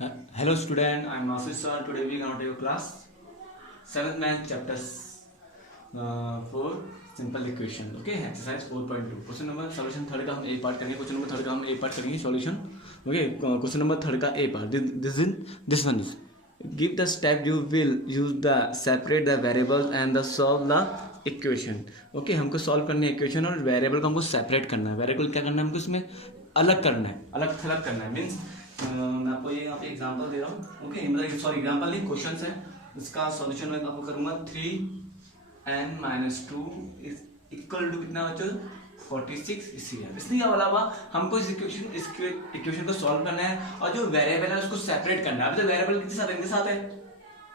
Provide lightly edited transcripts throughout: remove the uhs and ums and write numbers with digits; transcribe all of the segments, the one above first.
Hello student, I am Ashish sir. Today we are going to take class 7th math chapters 4 simple equation. Okay, exercise 4.2. Question number solution third का हम A part करेंगे. Question number third का हम A part करेंगे solution. Okay, question number third का A part. This one is give the step you will use the separate the variables and the solve the equation. Okay, हमको solve करनी है equation और variable को हमको separate करना है. Variable क्या करना है हमको इसमें अलग करना है, अलग थलग करना है. मीन्स मैं आपको ये यहाँ पे एग्जांपल दे रहा हूँ. ओके, मतलब सॉरी एग्जांपल नहीं, क्वेश्चन है. इसका सॉल्यूशन मैं आपको करूँगा 3n-2 इज इक्वल टू कितना बच्चों 46. इसके अलावा हमको इस इक्वेशन को सॉल्व करना है और जो वेरिएबल है उसको सेपरेट करना है. अब तो वेरिएबल किसके साथ, इनके साथ है.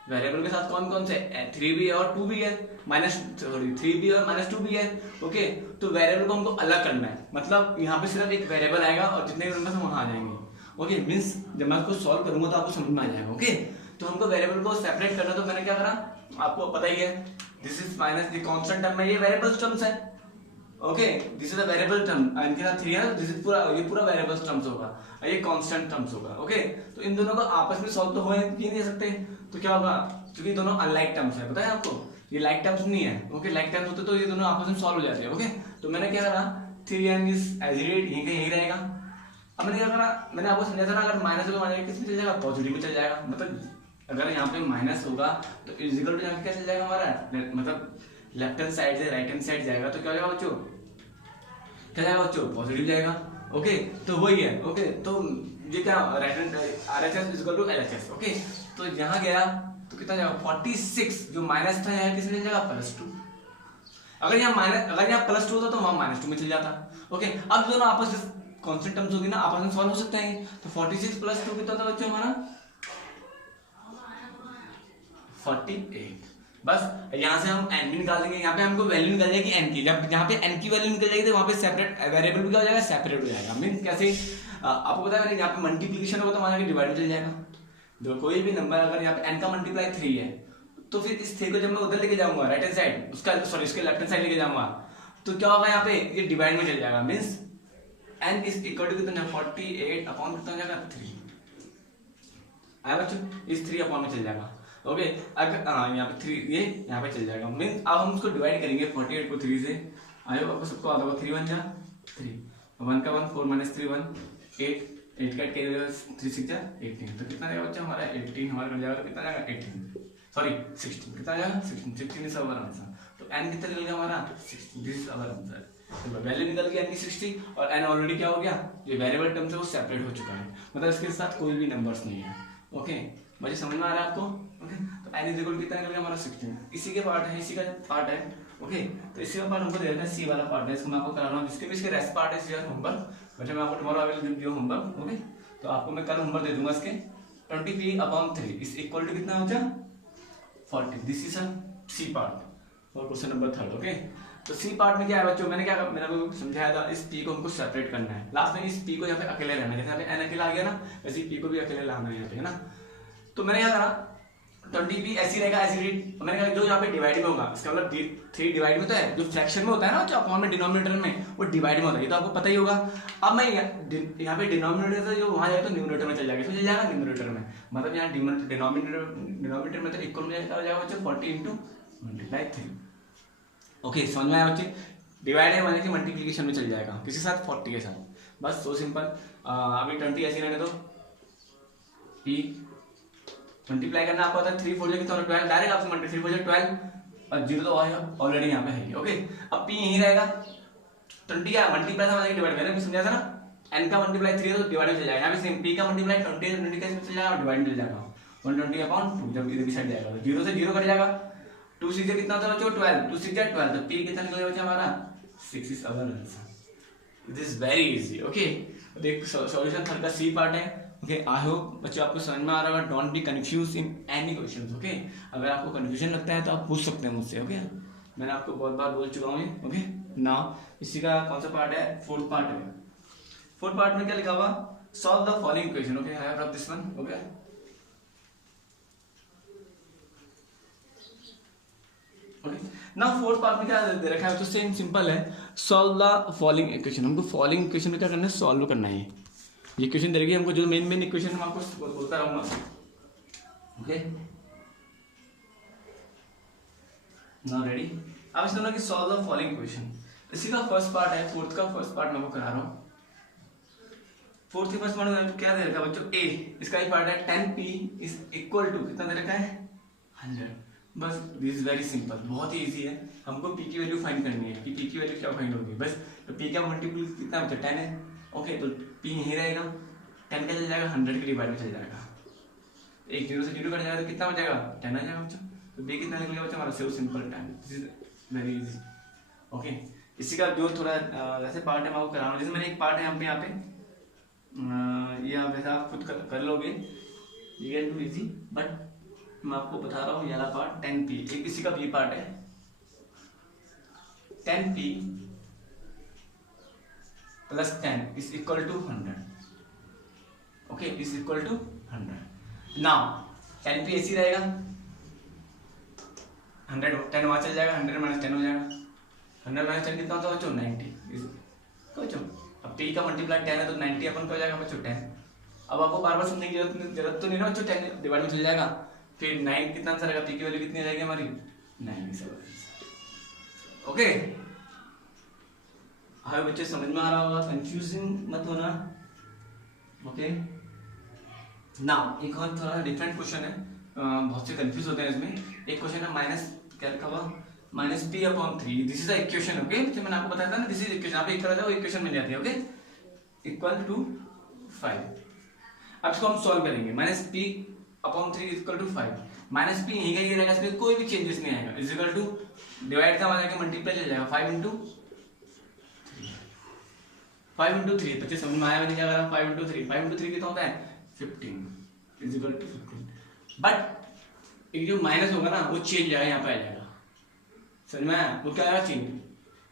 वेरिएबल के साथ कौन कौन से 3 भी है और 2 भी है, 3 भी और -2 भी है. ओके, तो वेरिएबल को हमको अलग करना है. मतलब यहाँ पे सिर्फ एक वेरिएबल आएगा और जितने भी नंबर वहां आ जाएंगे. ओके, मीन्स जब मैं उसको सॉल्व करूंगा तो आपको समझ में आ जाएगा. ओके, तो हमको वेरिएबल को सेपरेट करना, तो मैंने क्या करा आपको पता ही है. This is minus the constant term में, ये वेरिएबल टर्म्स है. Okay, this is a variable term, इनके साथ 3 है, दिस इज पूरा, ये पूरा वेरिएबल टर्म्स होगा, ये कांस्टेंट टर्म्स होगा. ओके, तो इन दोनों को आपस में सॉल्व तो हो ही नहीं सकते. तो क्या होगा, क्योंकि दोनों अनलाइक टर्म्स है, पता है आपको, ये लाइक टर्म्स नहीं है. ओके, लाइक टर्म्स होते तो ये दोनों आपस में सॉल्व हो जाते हैं. ओके, तो मैंने क्या करा 3n इज एज इट यही रहेगा. अब मैंने क्या करा, मैंने आपको समझा था ना, अगर माइनस होगा माइनस किस में चल जाएगा, पॉजिटिव में चल जाएगा. मतलब अगर यहाँ पे माइनस होगा तो इक्वल टू यहाँ पे क्या चल जाएगा हमारा, मतलब लेफ्ट हैंड साइड से राइट हैंड साइड जाएगा. तो क्या हो जाएगा बच्चों, क्या जाएगा बच्चों, पॉजिटिव जाएगा. ओके, तो वही है. ओके, तो ये क्या right hand RHS equal to LHS. Okay, तो यहाँ गया तो कितना जाएगा 46. जो माइनस था यहाँ किस में चल जाएगा +2. अगर यहाँ +2 होता तो वहां -2 में चल जाता. ओके, अब दोनों आपस में कांस्टेंट टर्म्स होगी ना, आपस में सॉल्व हो सकते हैं. तो 46 + 2 कितना था बच्चों हमारा 48. बस यहाँ से हम n भी निकाल देंगे. यहाँ पे हमको वैल्यू निकल जाएगी n की. जब यहाँ पे n की वैल्यू निकल जाएगी तो वहाँ पे सेपरेट वेरिएबल भी क्या हो जाएगा, सेपरेट हो जाएगा. मीन कैसे, आपको पता है यहाँ पे मल्टीप्लिकेशन होगा तो वहां डिवाइड में चल जाएगा. जो कोई भी नंबर अगर यहाँ पे n का मल्टीप्लाई 3 है तो फिर इस 3 को जब मैं उधर लेके जाऊंगा राइट हैंड साइड, उसका सॉरी इसके लेफ्ट हैंड साइड लेके जाऊंगा तो क्या होगा, यहाँ पे ये डिवाइड में चल जाएगा. Means n is equal to कितना 48 अपॉन कितना हो जाएगा 3 आया बच्चों, इस 3 अपॉन में चल जाएगा. ओके, अगर यहाँ पे 3 ये यहाँ पे चल जाएगा. मीन्स अब हम उसको डिवाइड करेंगे 48 को 3 से. आयो आपको सबको आता होगा 3 1 जा 3, 1 का 1 4 - 3 1 8 8 कट के 3 6 जा 18. तो कितना जाएगा बच्चा हमारा 18 हमारा मिल जाएगा. तो कितना जाएगा 18 सॉरी 16 कितना जाएगा 16 इज आवर आंसर. तो n कितना निकल गया हमारा 16. This is our answer. Value निकल गई n की 60 और n ऑलरेडी क्या हो गया, ये वेरिएबल टर्म से वो सेपरेट हो चुका है. मतलब इसके साथ कोई भी नंबर्स नहीं है. ओके, मुझे समझ में आ रहा है आपको. ओके, तो n इज इक्वल कितना निकल गया हमारा 16. इसी के पार्ट है, इसी का पार्ट है. ओके, तो इसी का पार्ट हमको दे रखा है, सी वाला पार्ट है, इसको मैं आपको करा रहा हूँ. जिसके भी इसके रेस्ट पार्ट है इसका होमवर्क, बच्चा मैं आपको tomorrow I will give you homework. Okay, तो आपको मैं कल होमवर्क दे दूंगा इसके 23/3 इज इक्वल टू कितना हो जाए 40. This is a C part और क्वेश्चन नंबर 3. ओके, तो सी पार्ट में क्या है बच्चों, मैंने आपको समझाया था, इस p को हमको सेपरेट करना है. लास्ट में इस p को यहाँ पे अकेले रहना है. जैसे यहाँ पे n अकेला आ गया ना, वैसे p को भी अकेले लाना है यहाँ पे, है ना. तो मैंने क्या करा 20p ऐसी रहेगा ऐसी. मैंने कहा जो यहाँ पे डिवाइड में होगा, इसका मतलब 3 डिवाइड में तो है, जो फ्रैक्शन में होता है ना जो अपॉन में डिनोमिनेटर में, वो डिवाइड में होता है, ये तो आपको पता ही होगा. अब मैं यहाँ पे डिनोमिनेटर से जो वहां जाएगा तो न्यूमरेटर में चल जाएगा, इसमें चल जाएगा न्यूमरेटर में. मतलब यहाँ डिनोमिनेटर में तो इक्वल में जाएगा बच्चों 40 × 3. ओके, समझ में आया बच्चे. डिवाइड है माने कि मल्टीप्लिकेशन में चल जाएगा किसी साथ 40 के साथ. बस सो सिंपल. अभी 20 ऐसे रहने दो. p मल्टीप्लाई करना आपको आता है 3 4 कितना 12. डायरेक्ट आपसे मल्टीप्लाई 3 4 12 और 0 तो ऑलरेडी यहाँ पे है. ओके, अब p यहीं रहेगा. 20 का मल्टीप्लाई था मतलब डिवाइड मैंने समझा था ना, n का मल्टीप्लाई 3 है तो डिवाइड में चल जाएगा. यहाँ पे सेम p का मल्टीप्लाई 20 है, 20 का इसमें चल जाएगा डिवाइड में चल जाएगा 120/2. जब इधर की साइड जाएगा तो 0 से 0 कट जाएगा. 2 6 से कितना होता है बच्चों 12, 2 6 12. तो p कितना निकलेगा बच्चा हमारा 6 is our answer. This is very easy. Okay, देख सॉल्यूशन थर्ड का सी पार्ट है. ओके, आई होप बच्चों आपको समझ में आ रहा होगा. Don't be confuse in any questions. Okay, अगर आपको कंफ्यूजन लगता है तो आप पूछ सकते हैं मुझसे. ओके, मैंने आपको बहुत बार बोल चुका हूँ. ओके, नाउ इसी का कौन सा पार्ट है, फोर्थ पार्ट है. फोर्थ पार्ट में क्या लिखा हुआ, solve the following equation. Okay, I have rub this one. Okay, now fourth part में क्या दे रखा है, तो सेम सिंपल है. Solve the following equation. हमको फॉलोइंग इक्वेशन में क्या करना है, सॉल्व करना है. ये इक्वेशन दे रखी है हमको, जो मेन इक्वेशन मैं आपको बोलता रहूंगा। Okay, now ready. अब इसमें कि सॉल्व द फॉलोइंग इक्वेशन। इसी का फर्स्ट पार्ट है, फोर्थ का फर्स्ट पार्ट मैं आपको करा रहा हूँ। फोर्थ के फर्स्ट पार्ट में क्या दे रखा है बच्चों, ए, इसका ही पार्ट है 10p इज इक्वल टू कितना दे रखा है 100। बस दिस इज वेरी सिंपल, बहुत ही इजी है। हमको p की वैल्यू फाइंड करनी है कि p की वैल्यू क्या फाइंड होगी। बस तो p का मल्टीपल कितना बचा 10 है। ओके, तो p यहीं रहेगा, 10 का चल जाएगा 100 के डिवाइड में चल जाएगा, एक 0 से 0 कट जाएगा तो कितना बचेगा 10 आ जाएगा बच्चों। तो b कितना निकलेगा बच्चों हमारा, so simple 10। This is very easy. Okay, इसी का जो थोड़ा वैसे पार्ट है मैं आपको करा रहा हूँ। जैसे मैंने एक पार्ट है यहाँ पे ये आप वैसे आप खुद कर लोगे, you can do easy, but मैं आपको बता रहा हूँ ये वाला पार्ट 10p। एक इसी का b पार्ट है 10p plus 10 is equal to 100। Okay, is equal to 100। Now 10p ऐसी रहेगा, 100 10 वहां चल जाएगा, 100 माइनस 10 हो जाएगा, 100 माइनस 10 कितना होता है बच्चों 90। बच्चों अब p का मल्टीप्लाई 10 है तो 90 अपन को हो जाएगा बच्चों 10। अब आपको बार बार समझने की जरूरत तो नहीं ना बच्चों, 10 डिवाइड में चल जाएगा, फिर 9 कितना आंसर आएगा, p की वैल्यू कितनी आ जाएगी हमारी 97। ओके, हाँ बच्चे समझ में आ रहा होगा, कंफ्यूजिंग मत होना। ओके, नाउ एक और थोड़ा डिफरेंट क्वेश्चन है, बहुत से कंफ्यूज होते हैं इसमें। एक क्वेश्चन है माइनस क्या लिखा हुआ -p/3। This is the equation. Okay, मैंने आपको बताया था ना, दिस इज इक्वेशन, आप एक तरह से वो इक्वेशन मिल जाती है। Okay, equal to 5। अब इसको हम सॉल्व करेंगे। -p/3 इक्वल टू 5, -p यहीं का ही रहेगा, इसमें कोई भी चेंजेस नहीं आएगा। इज इक्वल टू डिवाइड का मतलब मल्टीप्लाई चल जाएगा 5 × 3। बच्चे समझ में आया मैंने क्या करा, 5 × 3, 5 × 3 कितना होता है 15 इज इक्वल टू 15। बट एक जो माइनस होगा ना वो चेंज जाएगा, यहाँ पे आ जाएगा, समझ में आया, वो क्या आएगा चेंज,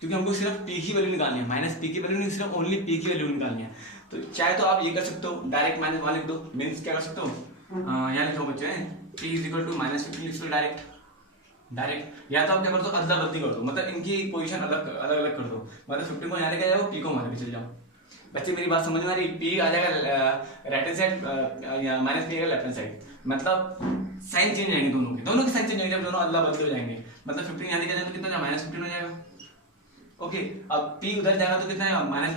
क्योंकि हमको सिर्फ p की वैल्यू निकालनी है, -p की वैल्यू नहीं, सिर्फ ओनली p की वैल्यू निकालनी है। तो चाहे तो आप ये कर सकते हो, डायरेक्ट -1 लिख दो, मींस क्या कर सकते हो, यहाँ लिखो बच्चे p इज इक्वल टू -15 लिख दो डायरेक्ट, या तो आप क्या कर दो अदला बदली कर दो, मतलब इनकी पोजीशन अलग अलग कर दो, मतलब 15 को यहाँ लेके जाओ, p को वहां लेके चल जाओ। बच्चे मेरी बात समझ में आ रही, p आ जाएगा राइट हैंड साइड, -p आएगा लेफ्ट हैंड साइड, मतलब साइन चेंज आएंगे दोनों के साइन चेंज होंगे जब दोनों अदला बदली हो जाएंगे, मतलब 15 यहाँ लेके जाए तो कितना जाएगा -15 हो जाएगा। ओके, अब p उधर जाएगा तो कितना है माइनस,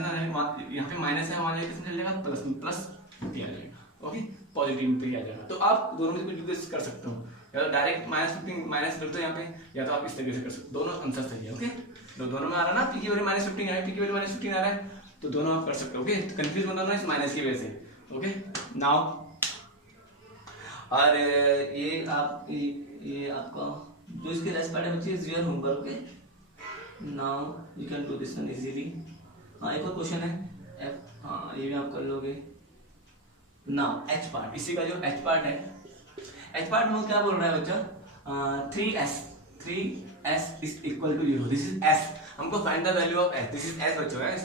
यहाँ पे माइनस है, हमारे कितना चल जाएगा प्लस p आ जाएगा। ओके, पॉजिटिव p आ जाएगा। तो आप दोनों में से कुछ कर सकते हो, या तो डायरेक्ट -15 माइनस कर दो यहाँ पे, या तो आप इस तरीके से कर सकते हो, दोनों आंसर सही है। ओके, तो दोनों में आ रहा है ना, p की वैल्यू -15 है, p की वैल्यू -15 आ रहा है, तो दोनों आप कर सकते हो। ओके, तो कंफ्यूज मत होना इस माइनस की वजह से। ओके, नाउ और ये आपका जो इसके रेस्ट पार्ट है बच्चे is your homework. Okay, now you can do this one easily. हाँ, एक और क्वेश्चन है हाँ ये भी आप कर लोगे। नाउ एच पार्ट, इसी का जो एच पार्ट है, एच पार्ट में क्या बोल रहा है बच्चा 3s is equal to 0। This is s, हमको find the value of s, this is s बच्चों, s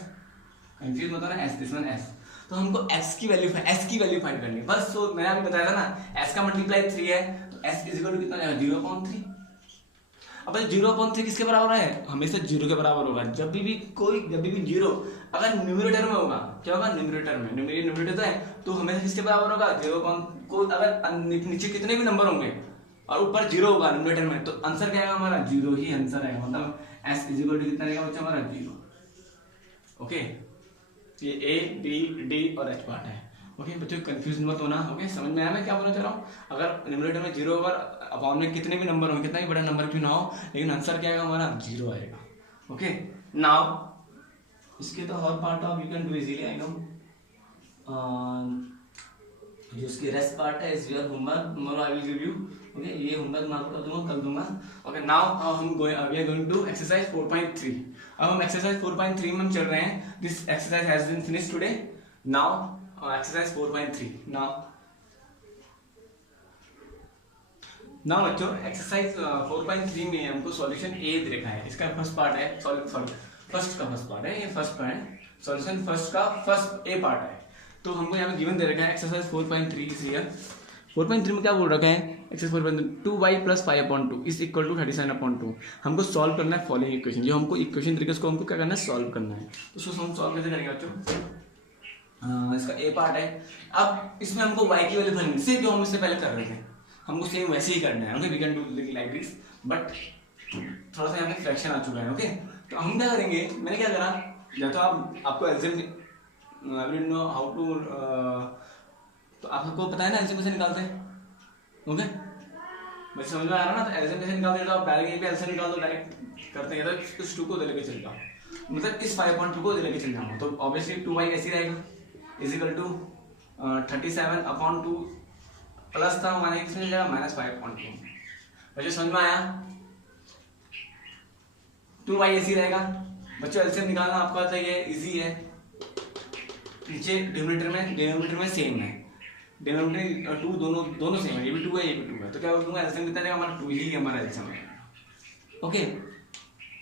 कंफ्यूज मत होना, s दिस वन s। तो हमको s की वैल्यू फाइंड करनी है बस। तो मैंने अभी बताया था ना, s का मल्टीप्लाई 3 है तो s इज इक्वल टू कितना जाएगा 0.3। अब 0.3 किसके बराबर है, हमेशा 0 के बराबर होगा। जब भी जीरो अगर न्यूमरेटर में होगा, क्या होगा न्यूमरेटर में, न्यूमरेटर है तो हमेशा किसके बराबर होगा 0. को अगर नीचे कितने भी नंबर होंगे और ऊपर 0 होगा न्यूमरेटर में, तो आंसर क्या आएगा हमारा 0 ही आंसर आएगा, मतलब s इज इक्वल टू कितना रहेगा बच्चा हमारा 0। ओके, ये a b d और h पार्ट है। ओके बच्चों, कंफ्यूज मत होना। ओके, समझ में आया मैं क्या बोलना चाह रहा हूँ। अगर न्यूमरेटर में 0 होगा, अपॉन में कितने भी नंबर होंगे, कितना भी बड़ा नंबर क्यों ना हो, लेकिन आंसर क्या आएगा हमारा 0 आएगा। ओके, नाउ इसके तो और part of you can do easily, I know. जो इसकी रेस्ट पार्ट है is your homework, tomorrow I will give you. Okay, ये होमवर्क मैं आपको कर दूंगा, कल दूंगा। ओके, नाउ हम we are going to exercise 4.3। अब हम एक्सरसाइज 4.3 में हम चल रहे हैं। This exercise has been finished today. Now exercise 4.3। Now बच्चों एक्सरसाइज 4.3 में हमको सॉल्यूशन ए दे रखा है। इसका फर्स्ट पार्ट है, फर्स्ट का फर्स्ट पार्ट है, ये फर्स्ट पार्ट है, सॉल्यूशन फर्स्ट का फर्स्ट ए पार्ट है। तो हमको यहाँ पे गिवन दे रखा है एक्सरसाइज 4.3 इज हियर। 4.3 में क्या बोल रखा है, exercise 4.3 2y + 5/2 is equal to 37/2। हमको सॉल्व करना है फॉलोइंग इक्वेशन, जो हमको इक्वेशन तरीके से हमको क्या करना है सॉल्व करना है। तो उसको हम सॉल्व कैसे करेंगे बच्चों, इसका ए पार्ट है। अब इसमें हमको y की वैल्यू फाइंड करनी है, जो हम इससे पहले कर रहे थे, हमको सेम वैसे ही करना है। Okay, we can do like this, but थोड़ा सा यहाँ पे फ्रैक्शन आ चुका है। ओके, तो हम क्या करेंगे, मैंने क्या करा, या तो आपको LCM I don't know how to, तो आपको पता है ना एलसीएम कैसे निकालते हैं। ओके, बस समझ में आ रहा ना, तो एलसीएम कैसे निकालते हैं, तो आप डायरेक्ट यहीं पे एलसीएम निकाल दो, डायरेक्ट करते हैं। तो इस 2 को लेके चल जाओ, मतलब इस 5.2 को लेके चल जाऊंगा, तो ऑब्वियसली 2y ऐसे रहेगा इज इक्वल टू 37/2 प्लस था हमारे किसमें चल जाएगा -5.2। बच्चों समझ में आया, 2y ऐसे रहेगा। बच्चों एलसीएम निकालना आपको आता है, इजी है। नीचे डिनोमिनेटर में सेम है, डिनोमिनेटर 2 दोनों सेम है, ये भी 2 है ये भी 2 है, तो क्या करूंगा एलसीएम कितना रहेगा हमारा 2 ही हमारा एलसीएम है। ओके,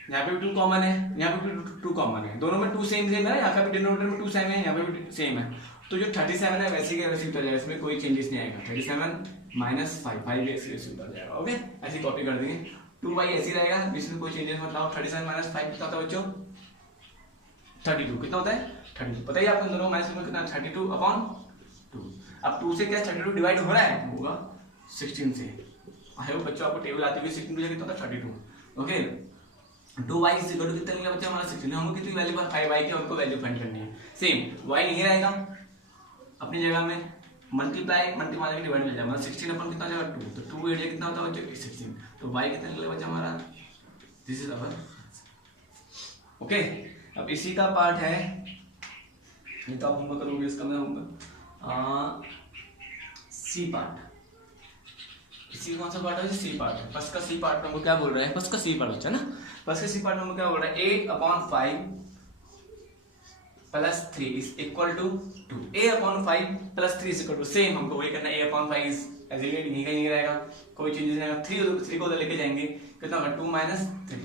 यहाँ पे भी 2 कॉमन है, यहाँ पे भी 2 कॉमन है, दोनों में 2 सेम है, यहाँ पे भी डिनोमिनेटर में 2 सेम है, यहाँ पे भी सेम है, तो जो 37 है वैसे के वैसे उतर जाएगा, इसमें कोई चेंजेस नहीं आएगा। 37 - 5 ऐसे उतर जाएगा। ओके, ऐसे कॉपी कर देंगे, 2y ऐसे रहेगा, इसमें कोई चेंजेस मतलब 37 - 5 कितना होता है बच्चों 32, कितना होता है 32, पता ही आपको दोनों माइनस में कितना 32/2। अब 2 से क्या 32 डिवाइड हो रहा है, होगा 16 से। आई होप बच्चों आपको टेबल आती हुई 16 कितना होता है 32। Okay, 2y is equal to कितना मिलेगा बच्चा हमारा 16, हमको कितनी वैल्यू 5y की हमको वैल्यू फाइंड करनी है। सेम y नहीं रहेगा अपनी जगह में, मल्टीप्लाई के डिवाइड मिल जाएगा, 16 अपन कितना जाएगा 2, तो 2 8 कितना होता है बच्चों 16, तो y कितना निकलेगा बच्चा हमारा, दिस इज अवर। ओके, अब इसी का पार्ट है, ये तो आप होमवर्क करोगे, इसका मैं होमवर्क सी पार्ट, इसी कौन सा पार्ट है, सी पार्ट है। फर्स्ट का सी पार्ट में हमको क्या बोल रहा है, फर्स्ट का सी पार्ट बच्चा ना, फर्स्ट का सी पार्ट में हमको क्या बोल रहा है 8/5 + 3 is equal to 2, 8/5 + 3 is equal to, same हमको वही करना है, 8/5 इज एज इट इज नहीं रहेगा, कोई चेंजेस नहीं आएगा, 3 को लेके जाएंगे, कितना होगा 2 - 3,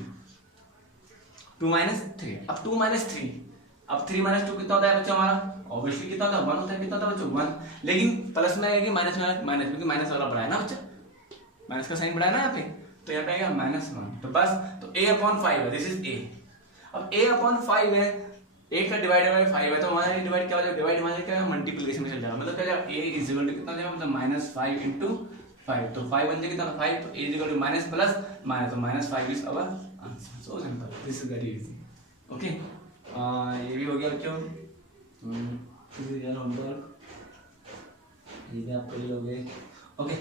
2 - 3, अब 2 - 3, अब 3 - 2 कितना होता है बच्चा हमारा, ऑब्वियसली कितना होता है 1 होता है, कितना होता है बच्चों 1, लेकिन प्लस में आएगा माइनस में, माइनस क्योंकि माइनस वाला बड़ा है ना बच्चा, माइनस का साइन बड़ा है ना यहाँ पे, तो यहाँ पे आएगा -1, तो बस, तो a/5 है, दिस इज a। अब a/5 है, 8 का डिवाइड बाय 5 है, तो हमारा डिवाइड क्या हो जाएगा, डिवाइड हमारा क्या है मल्टीप्लिकेशन में चल जाएगा, मतलब क्या जाएगा a इज इक्वल टू कितना हो जाएगा, मतलब -5 × 5, तो 5 बन जाएगा कितना 5, तो a is equal to minus plus minus, तो -5 is our answer, so simple, this is very easy. Okay, ये भी हो गया बच्चों, ये आप कर लोगे। ओके,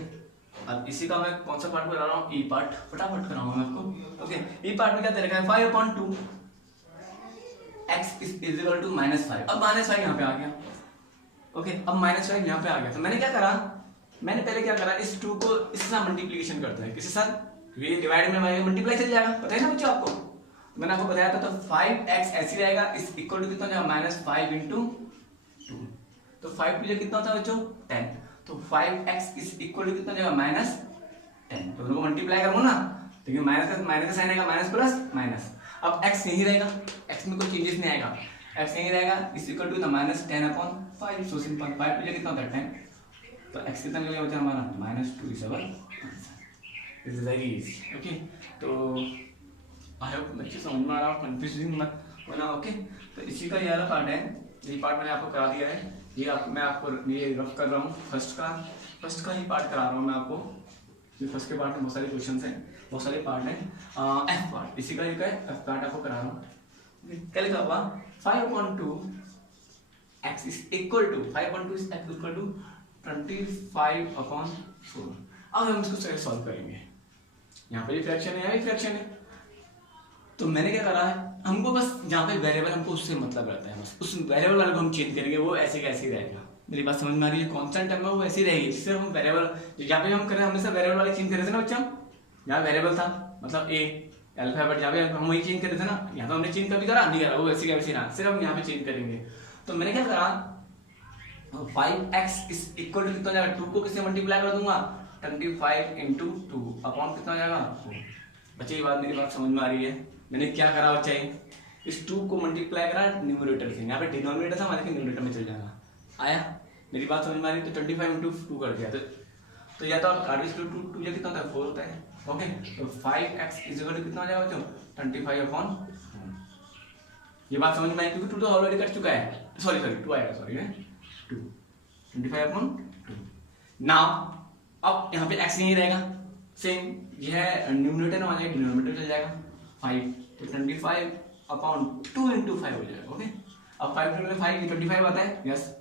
अब इसी का मैं कौन सा पार्ट करा रहा हूँ, ई पार्ट, फटाफट कराऊंगा मैं आपको। ओके, ई पार्ट में क्या दे रखा है 5/2 x इज इक्वल टू -5, अब -5 यहाँ पे आ गया। ओके, अब -5 यहाँ पे आ गया, तो मैंने क्या करा, मैंने पहले क्या करा, इस 2 को इसके साथ मल्टीप्लिकेशन करते हैं, किसके साथ, ये डिवाइड में मल्टीप्लाई चल जाएगा, पता है ना बच्चों आपको, मैंने आपको बताया था, तो 5x ऐसे रहेगा, इस इक्वल टू कितना हो जाएगा -5 × 2, तो 5 टू कितना होता है बच्चों 10, तो 5x इज इक्वल टू कितना हो जाएगा -10, तो दोनों को मल्टीप्लाई करूंगा ना, देखिए माइनस का साइन आएगा, माइनस प्लस माइनस, अब x यही रहेगा, x में कोई चेंजेस नहीं आएगा, x यही रहेगा, is equal to -10/5, so simple, 5 two कितना होता है 10, तो x कितना निकलेगा बच्चा हमारा -2 is our answer, this is very easy. Okay, तो आई होप बच्चे समझ में आ रहा हो, कंफ्यूजिंग मत होना। ओके, तो इसी का ये वाला पार्ट है, ये पार्ट मैंने आपको करा दिया है, ये मैं आपको ये रफ कर रहा हूँ, फर्स्ट का ही पार्ट करा रहा हूँ मैं आपको, फर्स्ट के पार्ट में बहुत सारे क्वेश्चन हैं, बहुत सारे पार्ट हैं, एफ पार्ट, इसी का एफ पार्ट आपको करा रहा हूँ। क्या लिखा हुआ 5/2 x is equal to 5/2 is equal to 25/4। अब हम इसको सॉल्व करेंगे, यहाँ पे भी फ्रैक्शन है, यहाँ भी फ्रैक्शन है, तो मैंने क्या करा है, हमको बस जहाँ पे वेरिएबल हमको उससे मतलब रहता है, बस उस वेरिएबल वाले को हम चेंज करेंगे, वो ऐसे कैसे ही रहेगा, मेरी बात समझ में आ रही है, कांस्टेंट टर्म है वो ऐसी रहेगी, जिससे हम वेरिएबल जहाँ पे हम करें हमेशा वेरिएबल वाले चेंज करे थे ना बच्चा, यहाँ वेरिएबल था मतलब a अल्फाबेट, जहाँ पे हम वही चेंज करे थे ना, यहाँ तो हमने चेंज कभी करा नहीं करा, वो वैसे का वैसे ना, सिर्फ हम यहाँ पे चेंज करेंगे। तो मैंने क्या करा 5x इज इक्वल टू कितना हो जाएगा, 2 को किससे मल्टीप्लाई कर दूंगा 25 × 2 अपॉन कितना हो जाएगा 4। बच्चे ये बात मेरी बात समझ में आ रही है, मैंने क्या करा बच्चा इस 2 को मल्टीप्लाई करा न्यूमरेटर से, यहाँ पे डिनोमिनेटर था हमारे न्यूमरेटर में चल जाएगा, आया मेरी बात समझ में आ रही है, तो 25 × 2 कर दिया, तो या तो आप काट 2 या कितना होता है 4 होता है। ओके, तो 5x इज इक्वल टू कितना हो जाएगा बच्चों 25/4, ये बात समझ में आई क्योंकि 2 तो ऑलरेडी कट चुका है, सॉरी 2 आएगा, सॉरी है 2 25/2। नाउ अब यहाँ पे x नहीं रहेगा, सेम ये है न्यूमरेटर वाला डिनोमिनेटर चल जाएगा 5, तो 25/2 into 5 हो जाएगा। ओके, अब 5 में 5 25 आता है, यस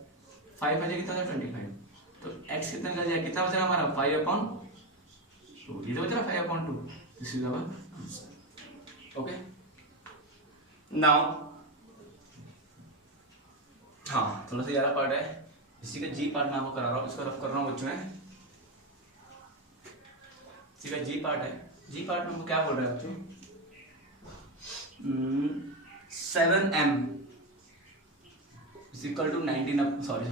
5 बचे कितना 25, तो x कितना निकल जाएगा, कितना बचा हमारा 5/2, ये तो बचा 5/2, this is our answer. Okay, now हाँ थोड़ा सा ज़्यादा पार्ट है, इसी का जी पार्ट मैं आपको करा रहा हूँ, इसको रफ कर रहा हूँ बच्चों में। इसी का जी पार्ट है, जी पार्ट में क्या बोल रहे हैं बच्चों, 7m is equal to 19 sorry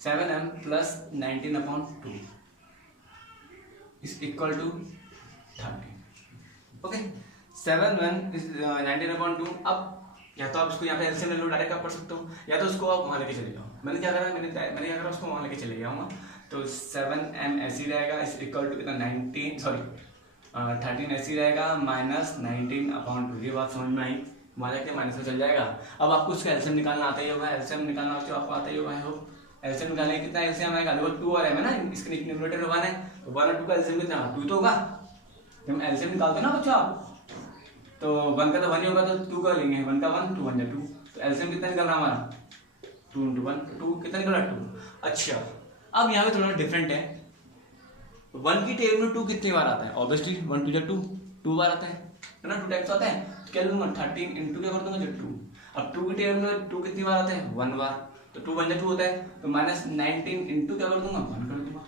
7m plus 19/2 is equal to 30। Okay, 7m is 19/2। अब या तो आप इसको यहाँ पे एलसीएम ले लो, डायरेक्ट आप पढ़ सकते हो, या तो उसको आप वहाँ लेके चले जाओ। मैंने क्या करा, मैंने क्या करा, उसको वहाँ लेके चले गया हूँ, तो 7m ऐसी रहेगा इस इक्वल टू कितना 13 ऐसी रहेगा माइनस 19/2। ये बात समझ में आई, वहाँ जाके माइनस में चल जाएगा। अब आपको उसका एलसीएम निकालना आता ही होगा, एलसीएम निकालना जो आपको आता ही होगा, हो एलसीएम निकालने कितना एलसीएम आएगा, देखो 2 और m है ना, इसके न्यूमरेटर 1 है, तो 1 और 2 का एलसीएम कितना 2 तो होगा। जब एलसीएम निकालते ना बच्चों आप, तो 1 का तो 1 ही होगा, तो 2 का लेंगे, 1 का 1 2 1 जा 2, तो एलसीएम कितना निकल रहा हमारा 2 into 1, 2 कितना निकल रहा 2। अच्छा, अब यहाँ पे थोड़ा डिफरेंट है, 1 की टेबल में 2 कितनी बार आता है, ऑब्वियसली 1 2 जा 2 बार आता है ना, 2 टाइम्स आता है, तो क्या लूंगा 13 into क्या कर दूंगा जो 2। अब 2 की टेबल में 2 कितनी बार आता है 1 बार, तो 2 1 जा 2 होता है, तो माइनस 19 into क्या कर दूंगा 1 कर दूंगा।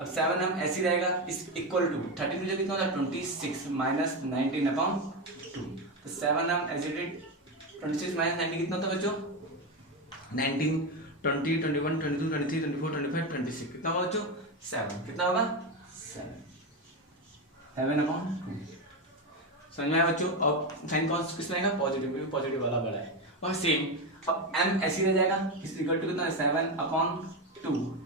अब 7m ऐसी रहेगा इस इक्वल टू 13 मुझे कितना होता है 26 माइनस 19/2, तो 7m ऐसे 26 माइनस 19 कितना होता है बच्चों 19 20 21 22 23 24 25 26 कितना होगा बच्चों 7, कितना होगा 7/2। समझ में आया बच्चों। अब साइन कॉस किस में आएगा पॉजिटिव, क्योंकि पॉजिटिव वाला बड़ा है। और सेम अब m ऐसी रह जाएगा इस इक्वल टू कितना 7/2,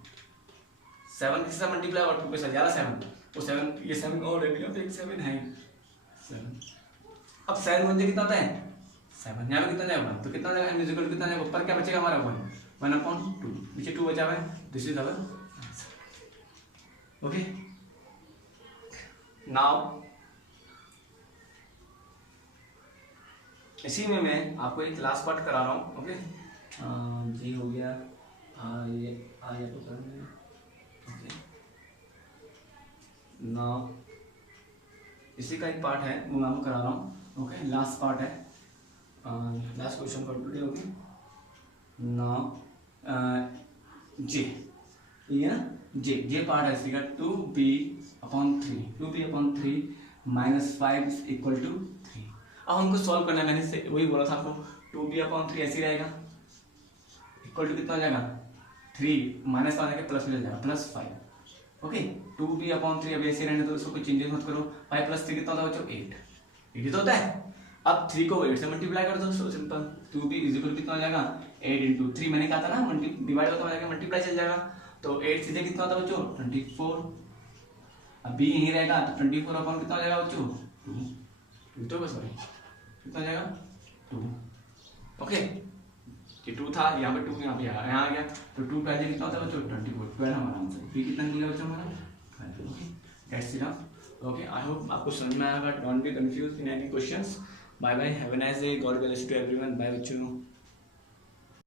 7 किससे मल्टीप्लाई और 2 के साथ ज्यादा 7, तो 7 ये 7 ऑलरेडी अब एक 7 है 7। अब 7 बन जाए कितना होता है 7, यहाँ पे कितना जाएगा 1, तो कितना जाएगा m इक्वल टू कितना जाएगा, ऊपर क्या बचेगा हमारा 1/2, नीचे 2 बचा हुआ है, this is our answer. Okay, now इसी में मैं आपको एक लास्ट पार्ट करा रहा हूँ। ओके, जी हो गया, ये आया तो करना है। ओके, नाउ इसी का एक पार्ट है वो मैं आपको करा रहा हूँ। ओके, लास्ट पार्ट है, last question for today. Okay, now J ये ना जे पार्ट है इसी का 2b/3 minus 5 is equal to 3। अब हमको सॉल्व करना है, मैंने से वही बोला था आपको 2b/3 ऐसी रहेगा इक्वल टू कितना हो जाएगा 3 माइनस 5 के प्लस में चल जाएगा +5। ओके, 2b/3 अब ऐसे रहने तो उसको कोई चेंजेस मत करो, 5 + 3 कितना होता है बच्चों 8, ये तो होता है। अब 3 को 8 से मल्टीप्लाई कर दो, so simple 2b is equal कितना हो जाएगा 8 × 3, मैंने कहा था ना डिवाइड होता है मल्टीप्लाई चल जाएगा, तो 8 सीधे कितना होता है बच्चों 24। अब b यहीं रहेगा तो 24 अपॉन कितना हो जाएगा बच्चों 2, तो सॉरी कितना हो जाएगा 2। ओके, ये 2 था, यहाँ पे 2 यहाँ पे यहाँ आ गया, तो 2 पहले कितना होता है बच्चों 24, 12 हमारा आंसर। b कितना निकलेगा बच्चों हमारा। Okay, that's it. Okay, I hope आपको समझ में आएगा, don't be confuse in any questions. Bye bye, have a nice day, God bless to everyone, bye बच्चों।